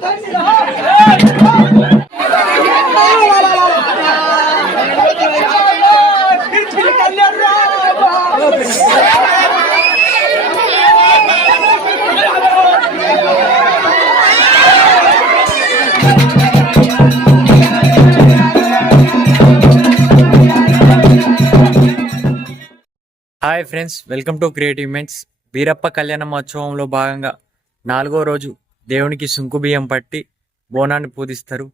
Hi friends, welcome to creative events. Veerappa కళ్యాణ మహోత్సవంలో భాగంగా 4వ రోజు దేవునికి సుంకు బియ్యం పట్టి బోనాన్ని పూజిస్తారు.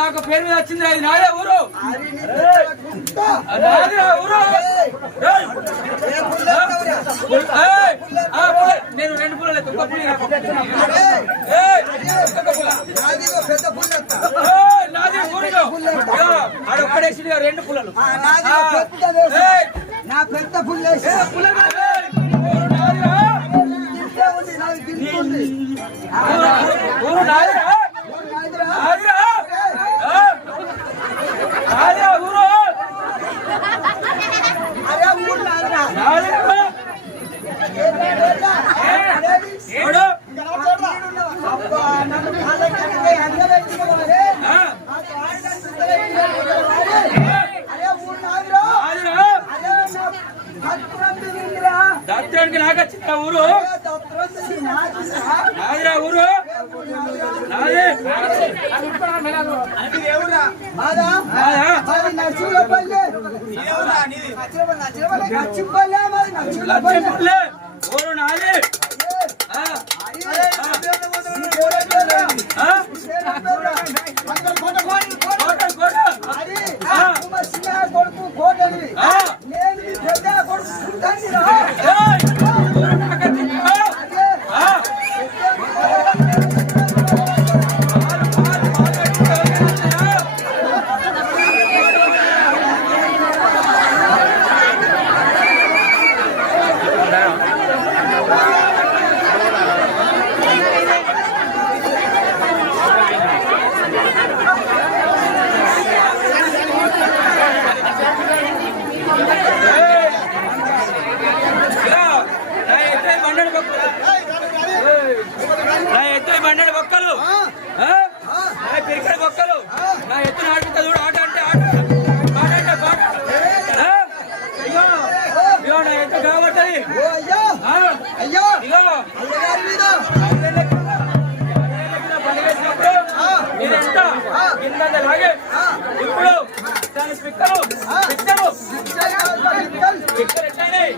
నాకు పేరు మీద వచ్చింది. అది నాదే ఊరు, నేను 2 పుల్లలు నాది ఊరిలో ఆడొక్కడేసి 2 పుల్లలు నా పెద్ద పుల్ల ఊరు నాదిరా దత్తరానికి నాకు వచ్చిన ఊరు నాదిరా ఊరు నాది ఊరు నాది కొడుకు కోటని నేను పెద్ద కొడుకు బండలు బొక్కలు పిరికల బొక్కలు నా ఎత్తున ఆడుకుంటా చూడు ఆట అంటే ఆట పాట అంటే పాట ఇగో నా ఎత్తు కాబట్టది అయ్యో ఇగో మీరెంత కింద లాగే ఇప్పుడు దాని స్పిక్కరు స్పిక్కర్ ఎట్లయినాయి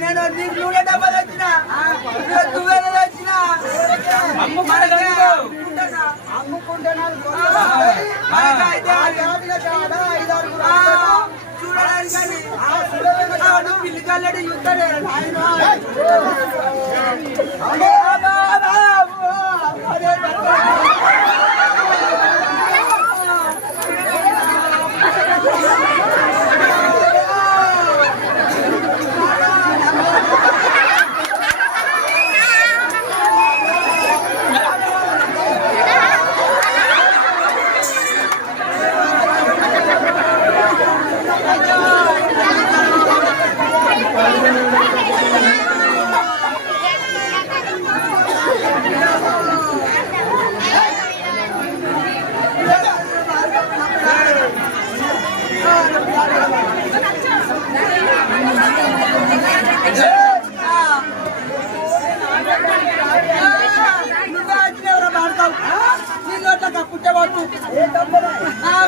నేను నీకు నూనె డబ్బాలు వచ్చిన తువ్వేలు వచ్చిన చూడడానికి పిల్లికల్లడి యుద్ధం పుట్టబోతు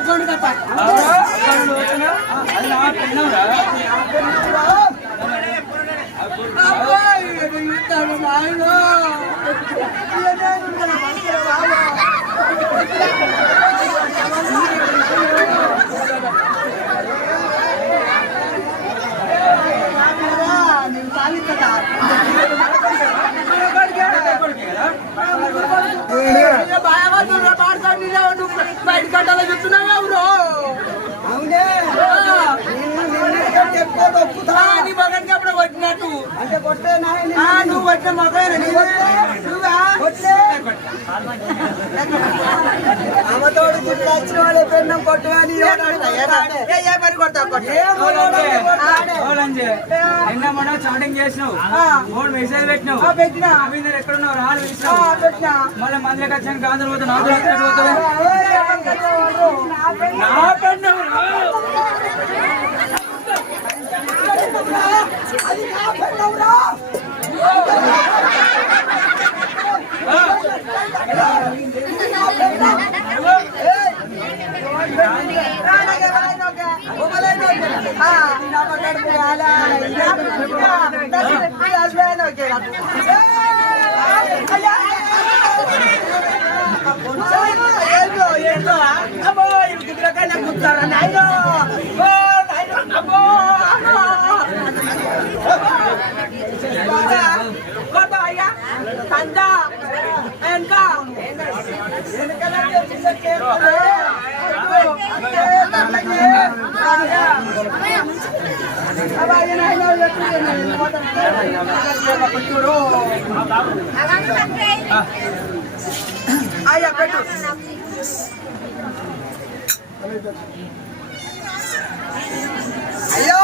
గొడుగట బయట కట్టాలో చెప్తున్నావా ఎవరు అవునే నీ మగనికి అప్పుడు కొట్టినట్టు అంటే కొట్టే నువ్వు కొట్టిన మగైనా అమ్మతోడు గుడ్లు వచ్చిన వాళ్ళే పెన్నం కొట్టు కానీ ఏ పని కొడతావు మొన్న చాటింగ్ చేసినావు మూడు మెసేజ్ పెట్టినావు పెట్టినా ఎక్కడున్నావు రాళ్ళు పెట్టినా మళ్ళీ మందులకు వచ్చాను గాంధీ పోతే నా పెన్ను అది నా పెన్నం రా అయ్యా పెట్టు అయ్యో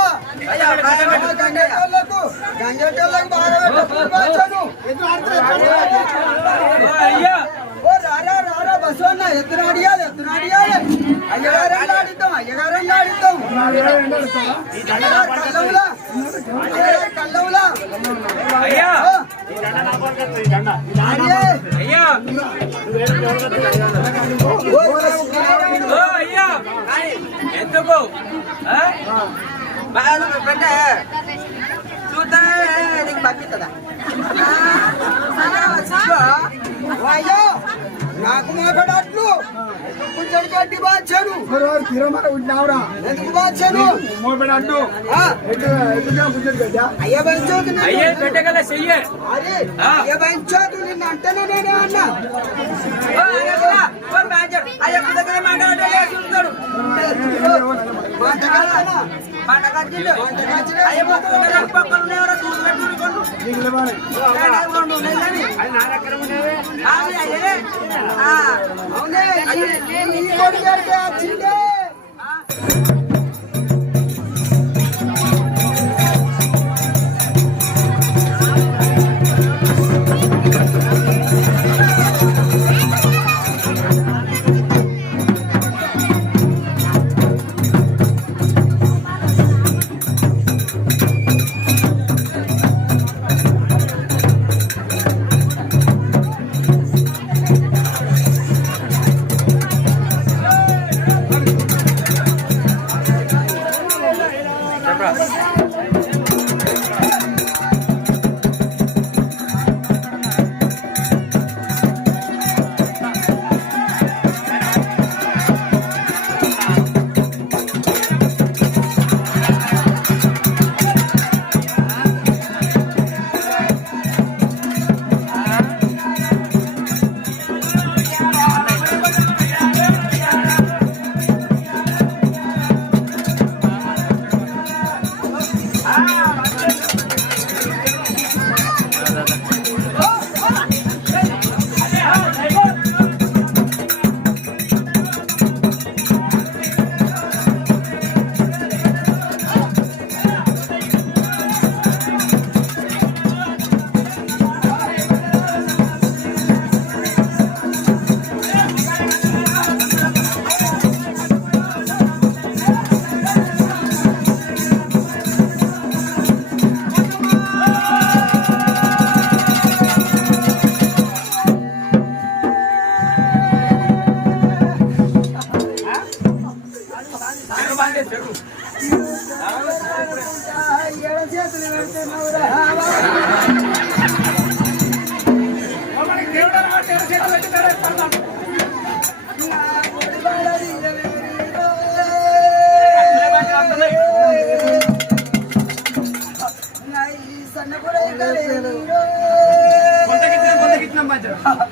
గంగటోళ్ళకు బాగా అయ్యా ఓ రారా రారా బస్సు అన్న ఎత్తున అడియాలి అయ్యగారని ఆడిద్దాం కల్లవులా అయ్యా అయ్యా ఓ అయ్యా ఎందుకు పెట్టే చూద్దా నీకు పంపిస్తుందా అయ్యో నాకు మాట్లాడట్లు కొంచెం గడ్డి బాచాను ఎందుకు బాచాను అయ్యా పంచోదు అయ్యే పెట్టగల చెయ్యే అయ్యా పంచోదు నిన్న అంటేనే నేనే అన్నా అయ్యా దగ్గర మాట్లాడే చూస్తాడు అవునే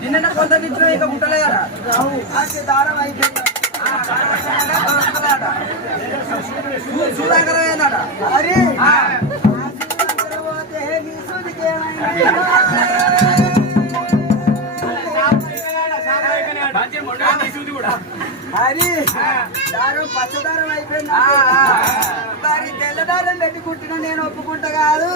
నిన్న కొంత ఇచ్చిన ఇక ముట్టలేదా దారం అయిపోయింది సుధాకర్ అయిందట అరే అది దారం పచ్చదారం అయిపోయింది మరి తెల్లదారం పెట్టి కుట్టిన నేను ఒప్పుకుంటా కాదు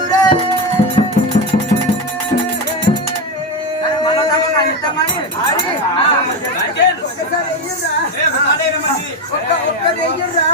ఒక్కటి వెయ్యిరా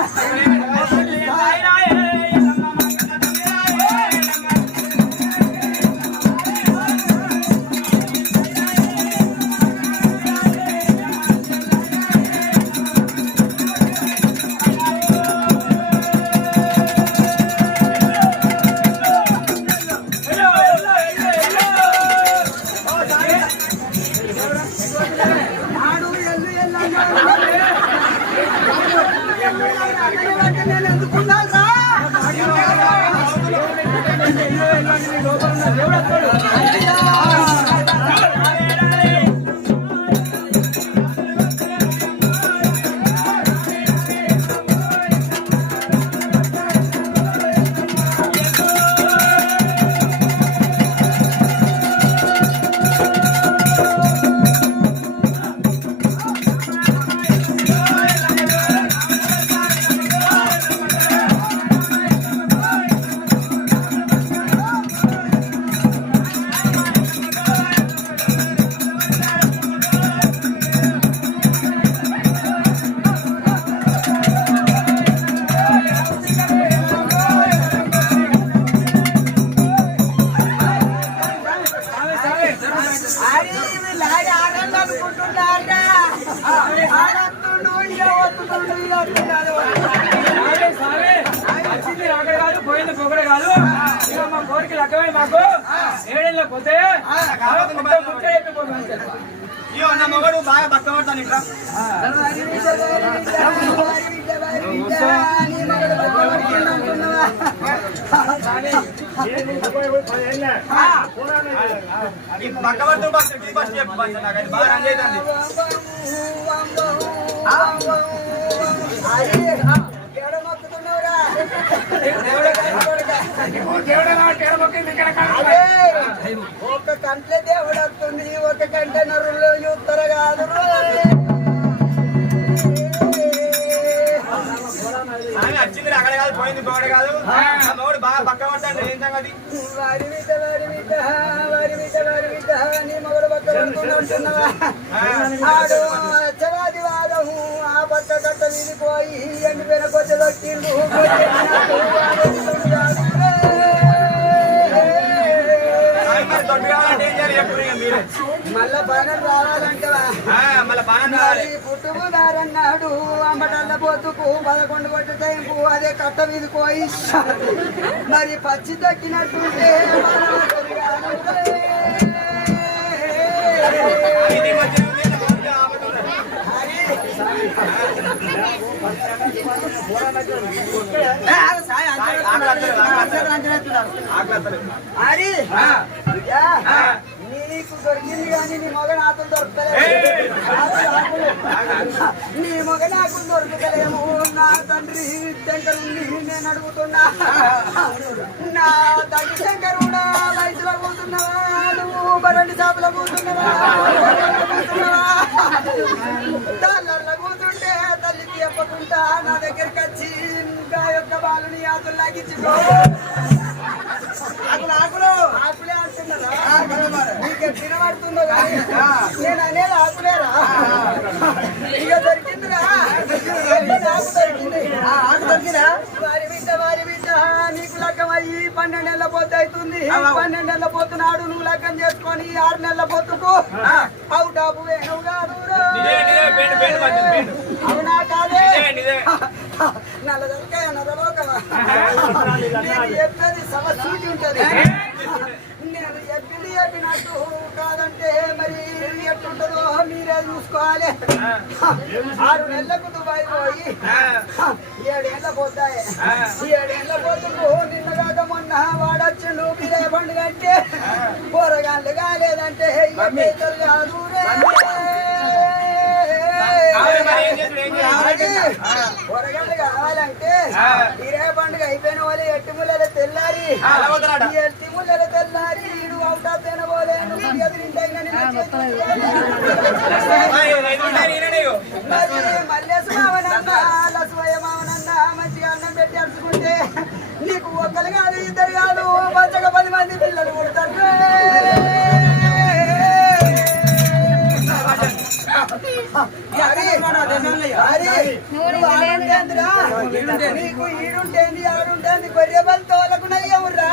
అరే వీళ్ళు ఆడాలి అనుకుంటున్నారా? ఆడొద్దుండు, ఇక వద్దుండు, ఇక వద్దుండు. వచ్చింది అక్కడ కాదు, పోయింది పొగడ కాదు. ఇక మా కోరికలు అక్కవే మాకు ఏడేళ్ళకి పోతే మగడు బాగా భక్త పడతాను ఇక్కడ పక్క పడుతూ బస్ చెప్పు నాకు అది బాగా రన్ అవుతుంది. ఒక కంట్లే దేవుడు వస్తుంది, ఒక కంట నరులు చూస్తారు కాదు. వచ్చింది అక్కడ కాదు, పోయింది పోవడం కాదు. మగడు బాగా పక్క పడతాడు. ఏం సంగతి? వారి బిడ్డ వారి బిడ్డ వారి బిడ్డ వారి బిడ్డ నీ మగడు పక్క పడుతున్నట్టున్నావా? ఆడు చవాది వాదము ఆ పక్క కట్ట విరిపోయి ఎండిపోయిన కొత్తలో తిండు మళ్ళా బాణం రావాలంటవా? మళ్ళీ బాగా రావాలి. పుట్టుకుదారన్నాడు అంబటల్ల పొత్తుకు 11 కొట్ట టైంకు అదే కట్ట మీద పోయి మరి పచ్చి దక్కినట్టుంటే అది నీకు దొరికింది కానీ నీ మగ నాకు దొరకలేదు. నీ మగ నాకు దొరకలేము. నా తండ్రి శంకరుణ్ణి నేను అడుగుతున్నా. నా తండ్రి శంకరుడా వయసులో కూతున్నావా? నువ్వు బరండి షాపులో కూతున్నావా? తల్లలో కూతుంటే తల్లికి చెప్పకుండా నా దగ్గరికి వచ్చి ఇంకా యొక్క బాలుని ఆకుల్లాగి ఆకులు ఆకులే అంటున్నారా? నీకు తినబడుతుందో కానీ నేను అనేది ఆకులేరా? ఇక దొరికిందిరా, ఆకు దొరికింది. ఆకు దొరికిరా? వారి బిడ్డ నీకు లగ్గం అయ్యి 12 నెలల పొద్దు అవుతుంది. 12 నెలల పొద్దు నాడు నువ్వు లగ్గం చేసుకొని 6 నెలల పొద్దుకు అవుట్ ఆపు వేణువు కాదు. అవునా కాదే? నల్ల దొరకాయ నరలోకమా? నేను చెప్పేది సమస్య ఉంటది. నేను చెప్పినట్టు కాదంటే మరి ఎట్టుంటదో మీరే చూసుకోవాలి. 6 నెలలకు దుబాయ్ పోయి 7 ఏళ్ళ పోతాయి. 7 ఏళ్ళ పోతుకు నిన్న కాక మొన్న వాడొచ్చిండు మీరే పండుగ అంటే కూరగాయలు కాలేదంటే ఇతరు కాదు. కూరగాయలు కావాలంటే ఇరే పండుగ అయిపోయిన వాళ్ళు ఎట్టి ముళ్ళ తెల్లారి ఎట్టి ముళ్ళ తెల్లారి ఈడు అవుతా తినబోలే మల్లేసు మావనన్న లసువయ్య మావనన్న మంచిగా అన్నం పెట్టి అరుచుకుంటే నీకు ఒక్కరు కాదు ఇద్దరు కాదు మంచిగా 10 మంది పిల్లలు పుడతారు. నీకు ఈడుంటేంది ఆడుంటేంది గొర్రె బలి తోలకు నయ్యవురా.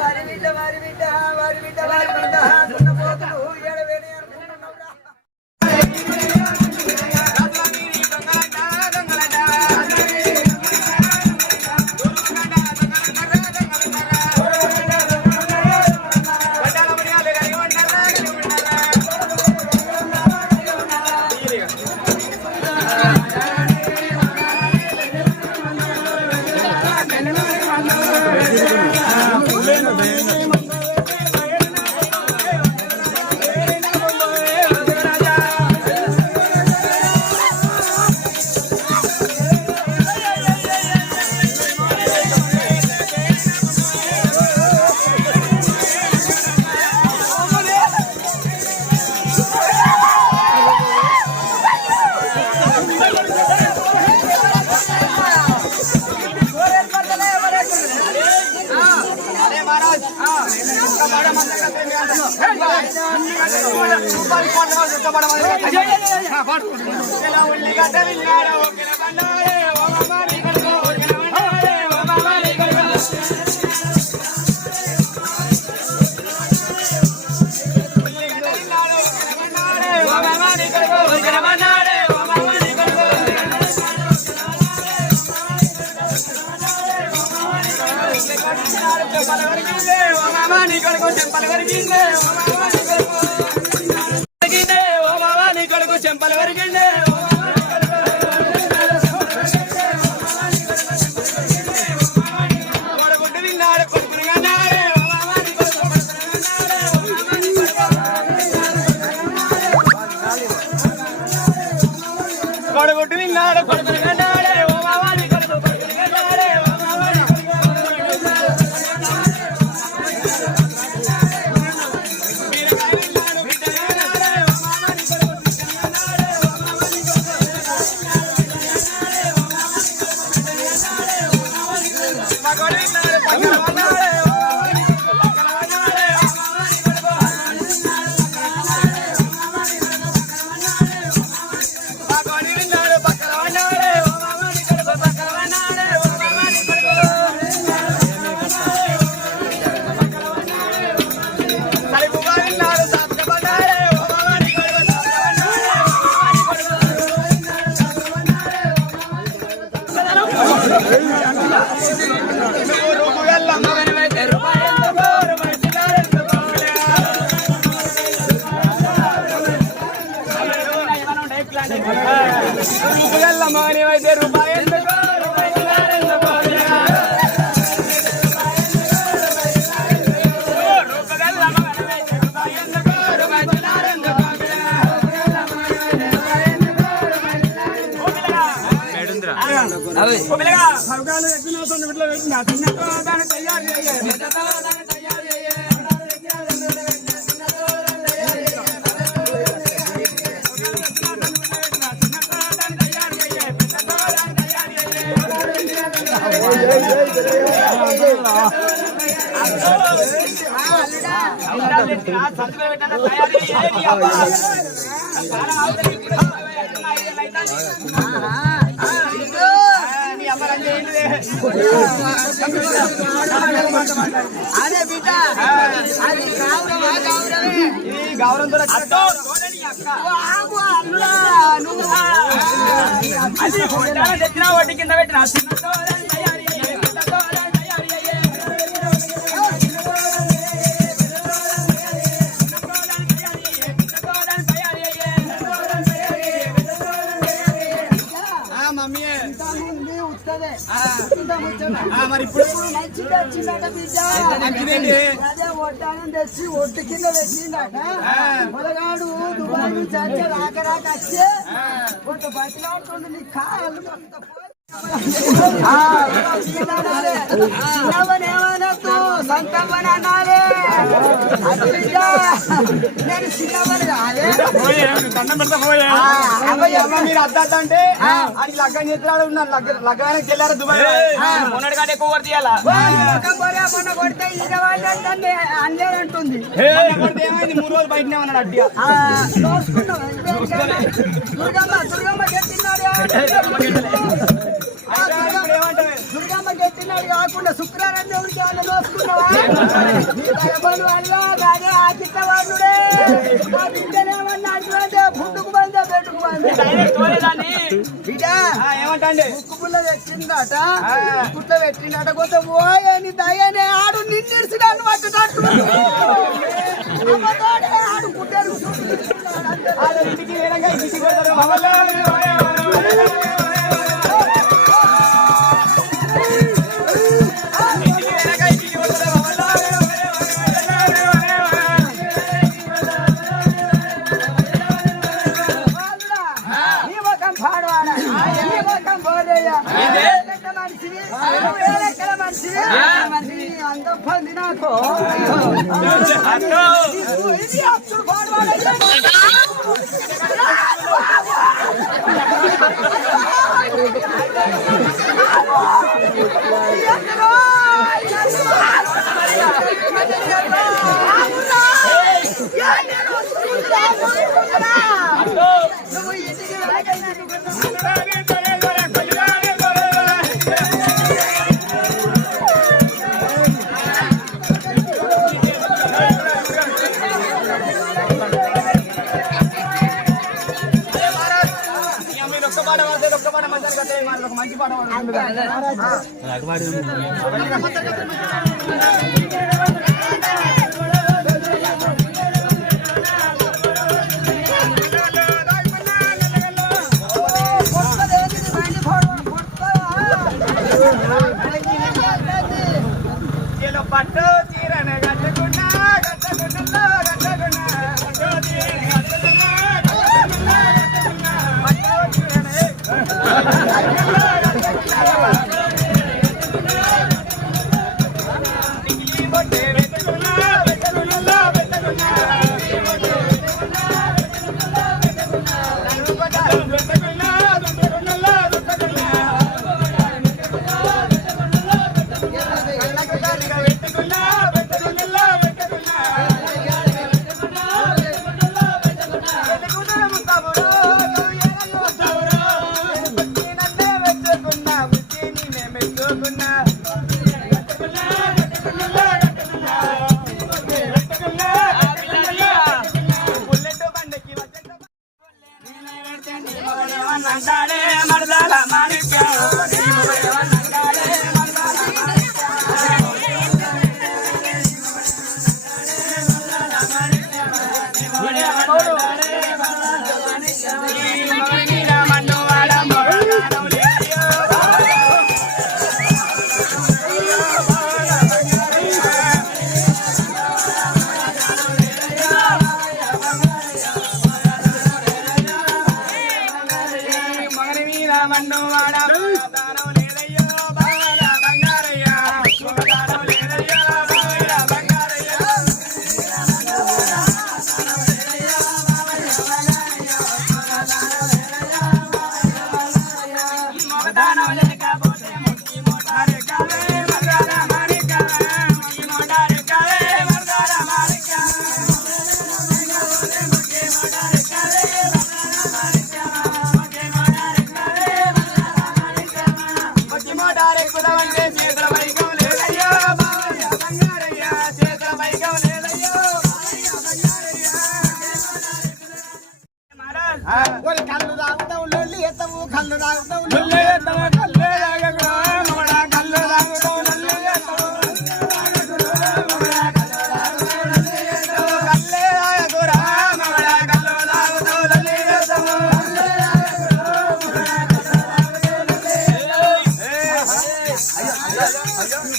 వారి బిడ్డ వారి బిడ్డ వారి బిడ్డ వారి బిడ్డ దున్నపోతులు ఎడవేడి అనుకుంటున్నావురా. ఉల్లిగడ్డ విన్నాడు ఓ మామ నీ కొడుకు ఓ మామ నీ కొడుకు చెంపలు వరిగిండే కొడుకుంటూ విన్నాడు కొడుకుని కన్నాడే కొడుకుంటూ విన్నాడు కొడుకుని కన్నాడే ఓ మామాని కొడుకు కొడుకుని కన్నాడే ఓ మామాని మగనివైతే రూపాయి అరే బిడ్డ అది గౌరవంతో తెచ్చిన వడ్డీ కింద పెట్టిన మరి ఇప్పుడు మంచిగా వచ్చిందట బిడ్డ అదే ఒట్టానం తెచ్చి ఒట్టు కింద పెట్టిందట మొదగాడు దుబాయ్ నుంచి వచ్చే రాక వచ్చే ఒట్టు బతిలాడుతుంది నీ కాళ్ళు చిన్నవనేమనద్దు సంతమ్మని అనాలి నేను చిన్నవని కాలే మీరు అద్దా అంటే అది లగ్గం చేస్తున్నాడు లగ్గానికి వెళ్ళారు దుబాయ్ మొన్నటి కంటే ఎక్కువ కొడితే మొన్న కొడితే ఈయన వాళ్ళంటే అన్నేనంటుంది ఏమైంది 3 రోజులు బయటనే ఉన్నాడు అడ్డిగా దుర్గమ్మ గెట్టినాడు దుర్గమ్మ గెట్టినాడు కాకుండా శుక్రవారం దేవుడికి ఏమన్నా దోసుకున్నావా అదే ఆకిట్టవాడుడే ఆ బిడ్డనేమన్నా అడిగితే పుట్టుకు బందే పెట్టుకు బందే ఏమంటే ఉక్కు పుల్ల పెట్టిందట పుట్ల పెట్టిందట కొంత పోయని దయనే ఆడు నిన్నిడిచినాడు పట్టుటట్టు ఆడు పుట్టాడు ఇంటికి అందం పొంది నాకు అప్పుడు పాడవాడ ఒక మంచి పాట పాడు. పట్టు చీరను కట్టుకున్నా కట్టుకున్నా కట్టుకున్నా పట్టు చీరను కట్టుకున్నా కట్టుకున్నా పట్టు చీరను దిగి బొట్టే పెట్టుకున్నా పెట్టుకున్నా పెట్టుకున్నా కళ్ళు తాగుతావు లొల్లి ఎత్తవు కళ్ళు తాగుతావు లొల్లి ఎత్తవు కళ్ళు కళ్ళు తాగుతావు లొల్లి ఎత్తవు కళ్ళే తాగురా మగడ కళ్ళు తాగుతావు లొల్లి ఎత్తవు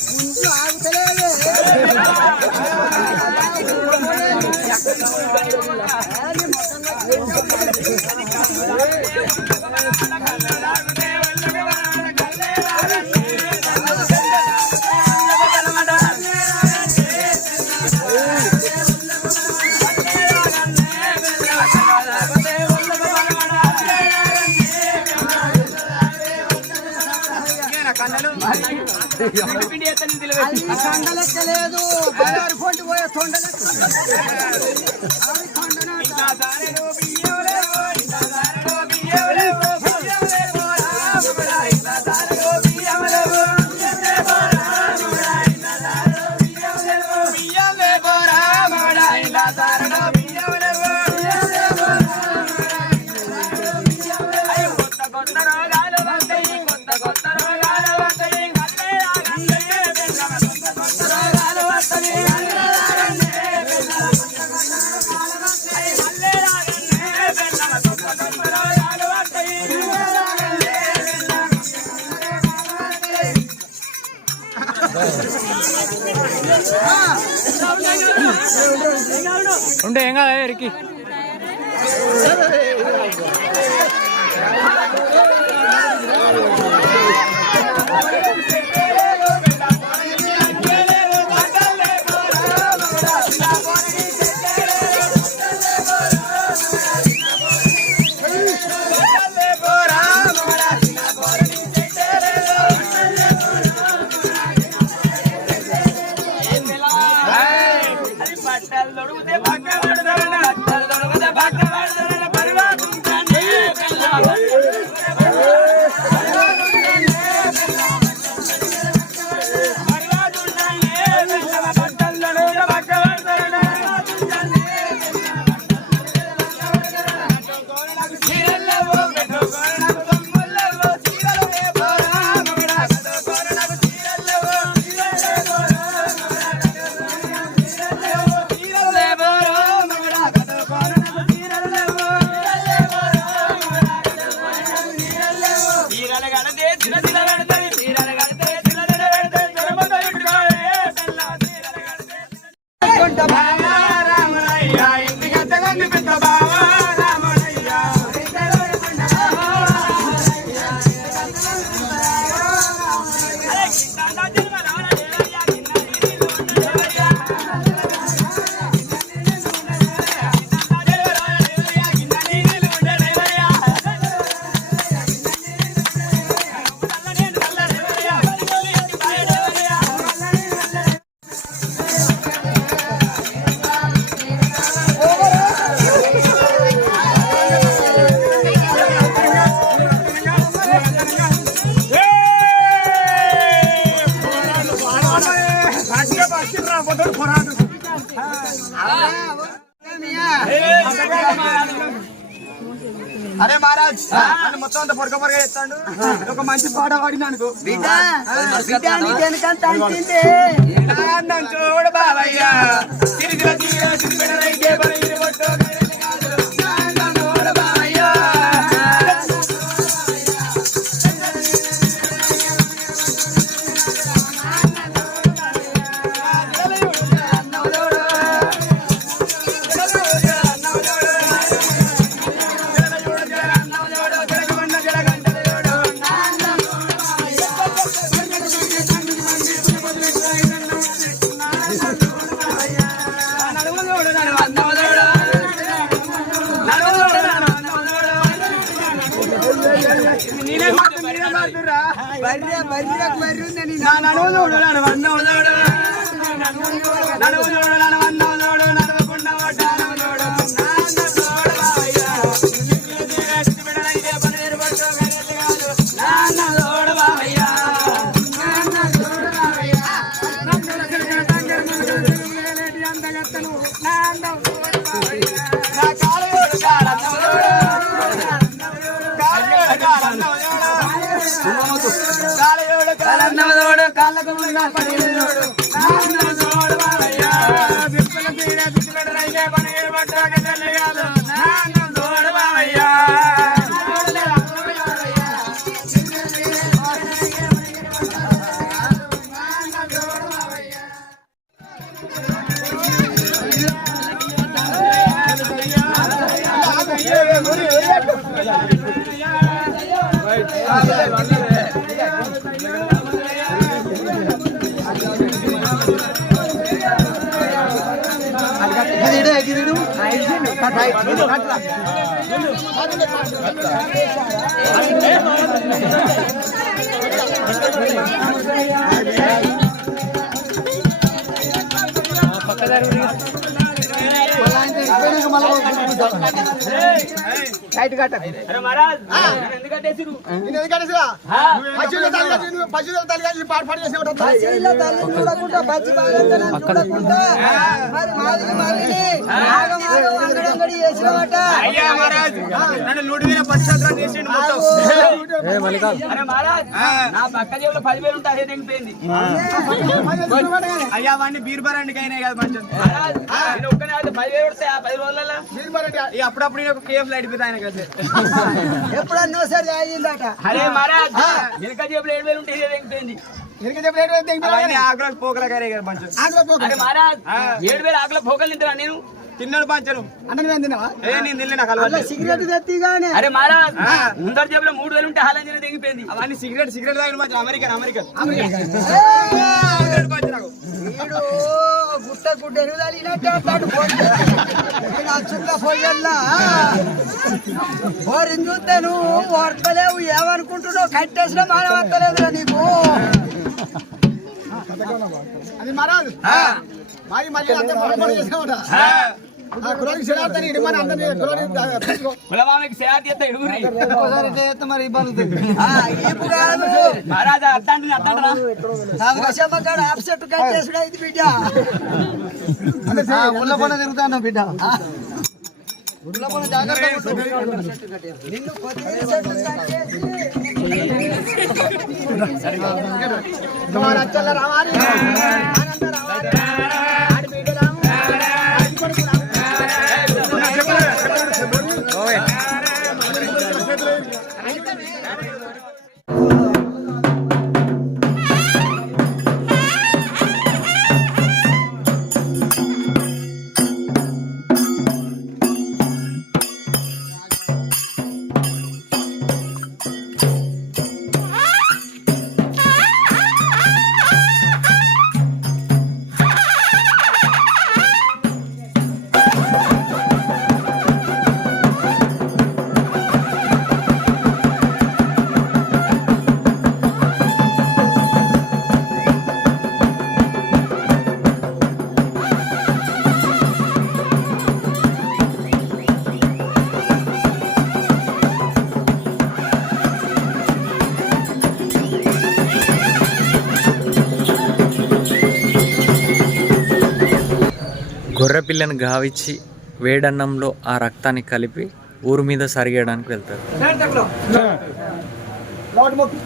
ముందు ఆగుతలేదు కండలెక్కలేదు బయలు పొంటి పోయే ఉండే ఏం కాదు ఎరికి ఇంకా బస్సు రాబోతాడు పొరాడు అరే మహారాజ్ నన్ను మొత్తం అంతా పొరక పొరగా చేస్తాడు ఒక మంచి పాట పాడిన అనుకో చూడు బాబయ్యా అయ్యా వాడిని బీర్బరానికి అయినాయి కదా మంచిగా అప్పుడప్పుడు కేఫ్ అయిపోతుంది ఆయన కదా ఎప్పుడన్నా సరే అయ్యిందట. అరే మహారాజ్ వెనక జేబులో 7,000 ఉంటే ఇదే తెగిపోయింది. పోకల కరే కదా మంచిగా అరే మహారాజ్ 7,000 ఆకుల పోకలు తింటారా నేను తిన్నాడు పంచను అంటే తిన్నావా ఏ నేను తిన్నా సిగరెట్ తెత్తిగానే. అరే మహారాజ్ ముందర జేబులో 3,000 ఉంటే హాలంజన తెగిపోయింది. అవన్నీ సిగరెట్ తాగిన మంచి అమెరికన్ వీడు గుట్ట గుడ్డ ఎనిమిది చుక్క పొయ్యల్లా ఓరిని చూస్తే నువ్వు వర్తలేవు ఏమనుకుంటున్నావు కట్టేసిన మానవత్తలేదురా నీకు. అది మహారాజ్ మళ్ళీ అంతా కులమామికి సేవ చేస్తే ఇడుగురి మరి ఇబ్బంది మహారాజా అర్థంటుంది అర్థంటరా కాడ ఆఫ్సెట్ కట్టేసుడు అయింది బిడ్డ. ఉళ్ళ పని తిరుగుతాను బిడ్డ. నిన్ను కొద్దిగా చెట్లు గొర్రెపిల్లను గావిచ్చి వేడన్నంలో ఆ రక్తాన్ని కలిపి ఊరు మీద సరిగేయడానికి వెళ్తారు. లాట్ మొక్కు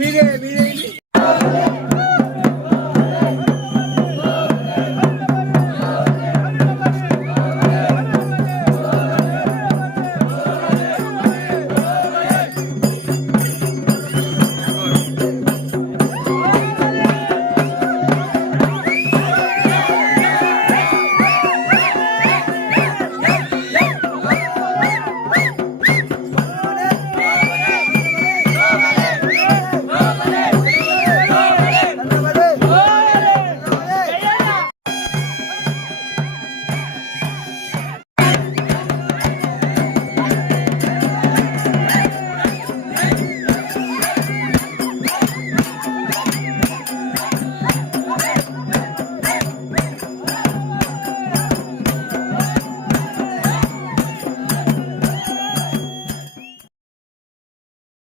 మీదే